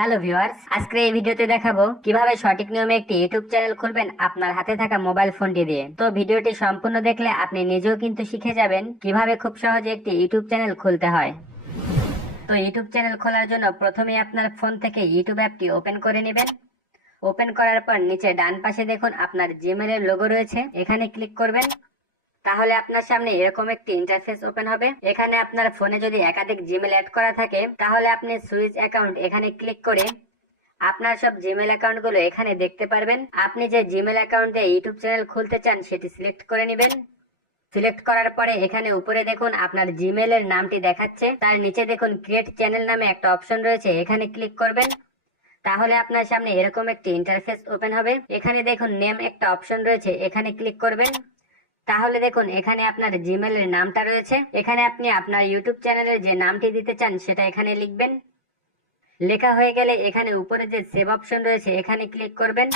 Hello viewers, আজকে এই ভিডিওতে দেখাবো কিভাবে সঠিক নিয়মে একটি ইউটিউব চ্যানেল খুলবেন আপনার হাতে থাকা মোবাইল ফোনটি দিয়ে। তো ভিডিওটি সম্পূর্ণ দেখলে আপনি নিজেও কিন্তু শিখে যাবেন কিভাবে খুব সহজে একটি ইউটিউব চ্যানেল খুলতে হয়। তো ইউটিউব চ্যানেল খোলার জন্য প্রথমেই আপনার ফোন থেকে ইউটিউব অ্যাপটি ওপেন করে নেবেন। ওপেন করার পর নিচে ডান পাশে দেখুন আপনার জিমেইলের লোগো রয়েছে, এখানে ক্লিক করবেন। তাহলে আপনার সামনে এরকম একটি ইন্টারফেস ওপেন হবে। এখানে আপনার ফোনে যদি একাধিক জিমেল অ্যাড করা থাকে তাহলে আপনি সুইচ অ্যাকাউন্ট এখানে ক্লিক করে আপনার সব জিমেল অ্যাকাউন্ট গুলো এখানে দেখতে পারবেন। আপনি যে জিমেল অ্যাকাউন্ট দিয়ে ইউটিউব চ্যানেল খুলতে চান সেটি সিলেক্ট করে নেবেন। সিলেক্ট করার পরে এখানে উপরে দেখুন আপনার জিমেলের নামটি দেখাচ্ছে, তার নিচে দেখুন ক্রিয়েট চ্যানেল নামে একটা অপশন রয়েছে, এখানে ক্লিক করবেন। তাহলে আপনার সামনে এরকম একটি ইন্টারফেস ওপেন হবে। এখানে দেখুন নেম একটা অপশন রয়েছে, এখানে ক্লিক করবেন। তাহলে দেখুন এখানে আপনার জিমেলের নামটা রয়েছে, এখানে আপনি আপনার ইউটিউব চ্যানেলের যে নামটি দিতে চান সেটা এখানে লিখবেন। লেখা হয়ে গেলে এখানে উপরে যে সেভ অপশন রয়েছে এখানে ক্লিক করবেন।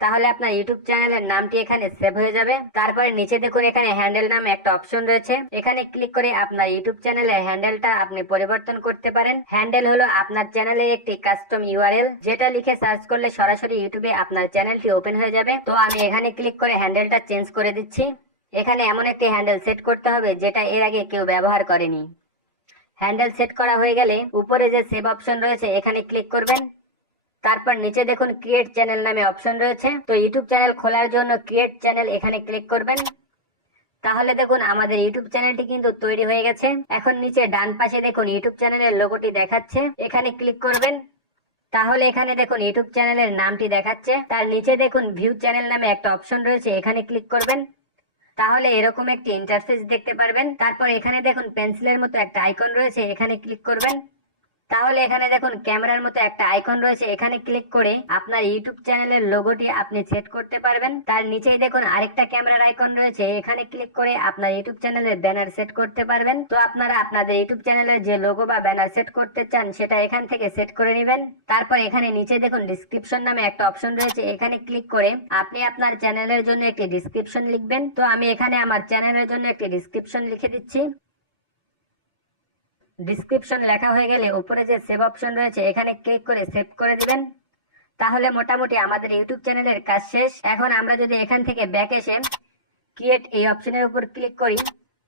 তাহলে আপনার ইউটিউব চ্যানেলের নামটি এখানে সেভ হয়ে যাবে। তারপরে নিচে দেখুন এখানে হ্যান্ডেল নামে একটা অপশন রয়েছে, এখানে ক্লিক করে আপনার ইউটিউব চ্যানেলের হ্যান্ডেলটা আপনি পরিবর্তন করতে পারেন। হ্যান্ডেল হলো আপনার চ্যানেলের একটি কাস্টম ইউআরএল, যেটা লিখে সার্চ করলে সরাসরি ইউটিউবে আপনার চ্যানেলটি ওপেন হয়ে যাবে। তো আমি এখানে ক্লিক করে হ্যান্ডেলটা চেঞ্জ করে দিচ্ছি। এখানে এমন একটি হ্যান্ডেল সেট করতে হবে যেটা এর আগে কেউ ব্যবহার করেনি। হ্যান্ডেল সেট করা হয়ে গেলে উপরে যে সেভ অপশন রয়েছে এখানে ক্লিক করবেন। তারপর নিচে দেখুন ক্রিয়েট চ্যানেল নামে অপশন রয়েছে, তো ইউটিউব চ্যানেল খোলার জন্য ক্রিয়েট চ্যানেল এখানে ক্লিক করবেন। তাহলে দেখুন আমাদের ইউটিউব চ্যানেলটি কিন্তু তৈরি হয়ে গেছে। এখন নিচে ডান পাশে দেখুন ইউটিউব চ্যানেলের লোগোটি দেখাচ্ছে, এখানে ক্লিক করবেন। তাহলে এখানে দেখুন ইউটিউব চ্যানেলের নামটি দেখাচ্ছে, তার নিচে দেখুন ভিউ চ্যানেল নামে একটা অপশন রয়েছে, এখানে ক্লিক করবেন। তাহলে এরকম একটি ইন্টারফেস দেখতে পারবেন। তারপর এখানে দেখুন পেন্সিলের মতো একটা আইকন রয়েছে, এখানে ক্লিক করবেন। তাহলে এখানে দেখুন ক্যামেরার মতো একটা আইকন রয়েছে, এখানে ক্লিক করে আপনার ইউটিউব চ্যানেলের লোগোটি আপনি সেট করতে পারবেন। তার নিচেই দেখুন আরেকটা ক্যামেরার আইকন রয়েছে, এখানে ক্লিক করে আপনার ইউটিউব চ্যানেলের ব্যানার সেট করতে পারবেন। তো আপনারা আপনাদের ইউটিউব চ্যানেলের যে লোগো বা ব্যানার সেট করতে চান সেটা এখান থেকে সেট করে নেবেন। তারপর এখানে নিচে দেখুন ডিসক্রিপশন নামে একটা অপশন রয়েছে, এখানে ক্লিক করে আপনি আপনার চ্যানেলের জন্য একটি ডিসক্রিপশন লিখবেন। তো আমি এখানে আমার চ্যানেলের জন্য একটি ডিসক্রিপশন লিখে দিচ্ছি। ডিসক্রিপশন লেখা হয়ে গেলে উপরে যে সেভ অপশন রয়েছে এখানে ক্লিক করে সেভ করে দিবেন। তাহলে মোটামুটি আমাদের ইউটিউব চ্যানেলের কাজ শেষ। এখন আমরা যদি এখান থেকে ব্যাক এসে ক্রিয়েট এই অপশনের উপর ক্লিক করি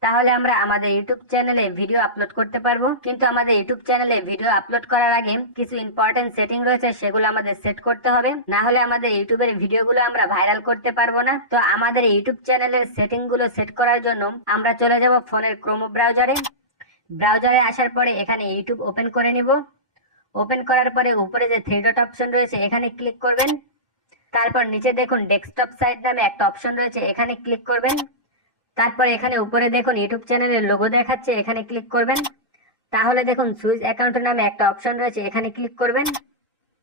তাহলে আমরা আমাদের ইউটিউব চ্যানেলে ভিডিও আপলোড করতে পারবো। কিন্তু আমাদের ইউটিউব চ্যানেলে ভিডিও আপলোড করার আগে কিছু ইম্পর্টেন্ট সেটিং রয়েছে, সেগুলো আমাদের সেট করতে হবে, না হলে আমাদের ইউটিউবের ভিডিওগুলো আমরা ভাইরাল করতে পারবো না। তো আমাদের ইউটিউব চ্যানেলের সেটিং গুলো সেট করার জন্য আমরা চলে যাব ফোনের ক্রোম ব্রাউজারে। ব্রাউজারে আসার পরে এখানে ইউটিউব ওপেন করে নিব। ওপেন করার পরে উপরে যে থ্রি ডট অপশন রয়েছে এখানে ক্লিক করবেন। তারপর নিচে দেখুন ডেস্কটপ সাইট নামে একটা অপশন রয়েছে, এখানে ক্লিক করবেন। তারপর এখানে উপরে দেখুন ইউটিউব চ্যানেলের লোগো দেখাচ্ছে, এখানে ক্লিক করবেন। তাহলে দেখুন সুইচ অ্যাকাউন্ট নামে একটা অপশন রয়েছে, এখানে ক্লিক করবেন।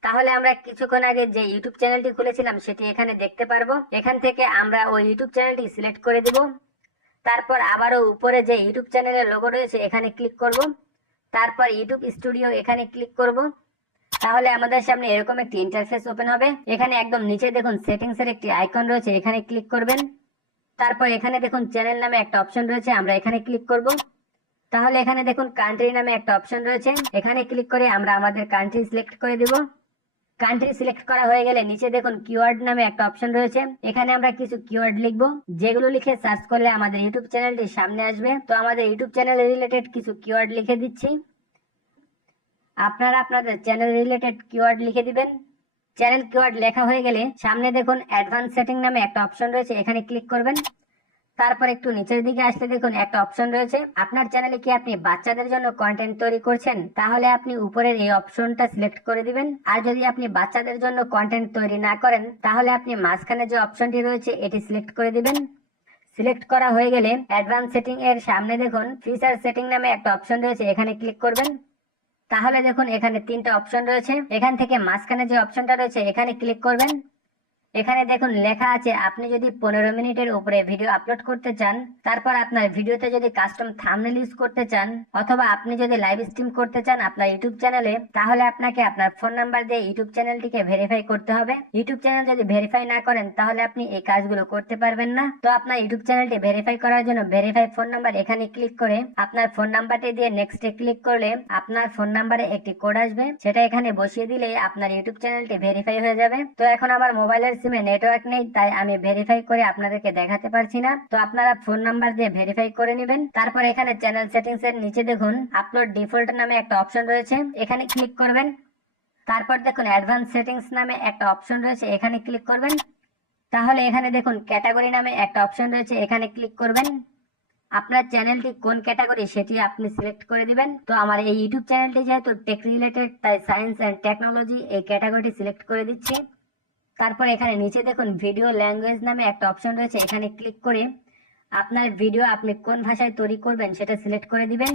তাহলে আমরা কিছুক্ষণ আগে যে ইউটিউব চ্যানেলটি খুলেছিলাম সেটি এখানে দেখতে পারবো। এখান থেকে আমরা ওই ইউটিউব চ্যানেলটি সিলেক্ট করে দিব। তারপর আবারও উপরে যে ইউটিউব চ্যানেলের লোগো রয়েছে এখানে ক্লিক করব। তারপর ইউটিউব স্টুডিও এখানে ক্লিক করব। তাহলে আমাদের সামনে এরকম একটি ইন্টারফেস ওপেন হবে। এখানে একদম নিচে দেখুন সেটিংস এর একটি আইকন রয়েছে, এখানে ক্লিক করবেন। তারপর এখানে দেখুন চ্যানেল নামে একটা অপশন রয়েছে, আমরা এখানে ক্লিক করব। তাহলে এখানে দেখুন কান্ট্রি নামে একটা অপশন রয়েছে, এখানে ক্লিক করে আমরা আমাদের কান্ট্রি সিলেক্ট করে দিব। কান্ট্রি সিলেক্ট করা হয়ে গেলে নিচে দেখুন কিওয়ার্ড নামে একটা অপশন রয়েছে, এখানে আমরা কিছু কিওয়ার্ড লিখবো, যেগুলো লিখে সার্চ করলে আমাদের ইউটিউব চ্যানেলটি সামনে আসবে। তো আমাদের ইউটিউব চ্যানেল রিলেটেড কিছু কিওয়ার্ড লিখে দিচ্ছি, আপনারা আপনাদের চ্যানেল রিলেটেড কিওয়ার্ড লিখে দিবেন। চ্যানেল কিওয়ার্ড লেখা হয়ে গেলে সামনে দেখুন অ্যাডভান্স সেটিং নামে একটা অপশন রয়েছে, এখানে ক্লিক করবেন। তারপর একটু নিচের দিকে আসলে দেখুন একটা অপশন রয়েছে, আপনার চ্যানেলে কি আপনি বাচ্চাদের জন্য কন্টেন্ট তৈরি করছেন, তাহলে আপনি উপরের এই অপশনটা সিলেক্ট করে দিবেন। আর যদি আপনি বাচ্চাদের জন্য কন্টেন্ট তৈরি না করেন তাহলে আপনি মাঝখানে যে অপশনটি রয়েছে এটি সিলেক্ট করে দিবেন। সিলেক্ট করা হয়ে গেলে অ্যাডভান্স সেটিং এর সামনে দেখুন ফিচার সেটিং নামে একটা অপশন রয়েছে, এখানে ক্লিক করবেন। তাহলে দেখুন এখানে তিনটা অপশন রয়েছে, এখান থেকে মাঝখানে যে অপশনটা রয়েছে এখানে ক্লিক করবেন। এখানে দেখুন লেখা আছে আপনি যদি 15 মিনিটের উপরে ভিডিও আপলোড করতে চান, তারপর আপনার ভিডিওতে যদি কাস্টম থাম্বনেল ইউজ করতে চান, অথবা আপনি যদি লাইভ স্ট্রিম করতে চান আপনার ইউটিউব চ্যানেলে, তাহলে আপনাকে আপনার ফোন নাম্বার দিয়ে ইউটিউব চ্যানেলটিকে ভেরিফাই করতে হবে। ইউটিউব চ্যানেল যদি ভেরিফাই না করেন তাহলে আপনি এই কাজগুলো করতে পারবেন না। তো আপনার ইউটিউব চ্যানেলটি ভেরিফাই করার জন্য ভেরিফাই ফোন নাম্বার এখানে ক্লিক করে আপনার ফোন নাম্বারটি দিয়ে নেক্সটে ক্লিক করলে আপনার ফোন নাম্বারে একটি কোড আসবে, সেটা এখানে বসিয়ে দিলেই আপনার ইউটিউব চ্যানেলটি ভেরিফাই হয়ে যাবে। তো এখন আমার মোবাইলের সিমে নেটওয়ার্ক নেই, তাই আমি ভেরিফাই করে আপনাদেরকে দেখাতে পারছি না। তো আপনারা ফোন নাম্বার দিয়ে ভেরিফাই করে নেবেন। তারপর এখানে চ্যানেল সেটিংস এর নিচে দেখুন আপলোড ডিফল্ট নামে একটা অপশন রয়েছে, এখানে ক্লিক করবেন। তারপর দেখুন অ্যাডভান্স সেটিংস নামে একটা অপশন রয়েছে, এখানে ক্লিক করবেন। তাহলে এখানে দেখুন ক্যাটাগরি নামে একটা অপশন রয়েছে, এখানে ক্লিক করবেন। আপনার চ্যানেলটি কোন ক্যাটাগরি সেটি আপনি সিলেক্ট করে দিবেন। তো আমার এই ইউটিউব চ্যানেলটি যেহেতু টেক রিলেটেড, তাই সায়েন্স এন্ড টেকনোলজি এই ক্যাটাগরিটি সিলেক্ট করে দিচ্ছি। তারপর এখানে নিচে দেখুন ভিডিও ল্যাঙ্গুয়েজ নামে একটা অপশন রয়েছে, এখানে ক্লিক করে আপনার ভিডিও আপনি কোন ভাষায় তৈরি করবেন সেটা সিলেক্ট করে দিবেন।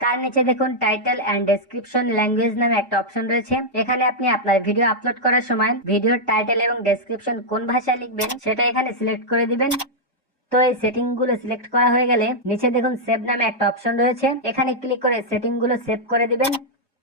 তার নিচে দেখুন টাইটেল এন্ড ডেসক্রিপশন ল্যাঙ্গুয়েজ নামে একটা অপশন রয়েছে, এখানে আপনি আপনার ভিডিও আপলোড করার সময় ভিডিওর টাইটেল এবং ডেসক্রিপশন কোন ভাষায় লিখবেন সেটা এখানে সিলেক্ট করে দিবেন। তো এই সেটিং গুলো সিলেক্ট করা হয়ে গেলে নিচে দেখুন সেভ নামে একটা অপশন রয়েছে, এখানে ক্লিক করে সেটিং গুলো সেভ করে দিবেন।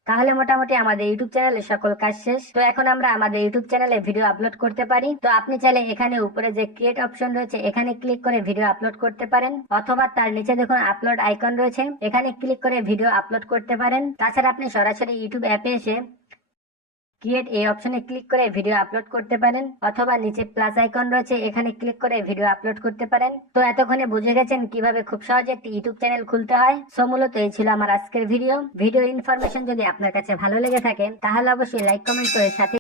তাহলে মোটামুটি আমাদের ইউটিউব চ্যানেলে সকল কাজ শেষ। তো এখন আমরা আমাদের ইউটিউব চ্যানেলে ভিডিও আপলোড করতে পারি। তো আপনি চাইলে এখানে উপরে যে ক্রিয়েট অপশন রয়েছে এখানে ক্লিক করে ভিডিও আপলোড করতে পারেন, অথবা তার নিচে দেখুন আপলোড আইকন রয়েছে, এখানে ক্লিক করে ভিডিও আপলোড করতে পারেন। তাছাড়া আপনি সরাসরি ইউটিউব অ্যাপে এসে ক্রিয়েট এই অপশনে ক্লিক করে ভিডিও আপলোড করতে পারেন, অথবা নিচে প্লাস আইকন রয়েছে এখানে ক্লিক করে ভিডিও আপলোড করতে পারেন। তো এতক্ষণে বুঝে গেছেন কিভাবে খুব সহজে একটি ইউটিউব চ্যানেল খুলতে হয়। সো মূলত এই ছিল আমার আজকের ভিডিও ইনফরমেশন। যদি আপনার কাছে ভালো লেগে থাকে তাহলে অবশ্যই লাইক কমেন্ট করে সাথে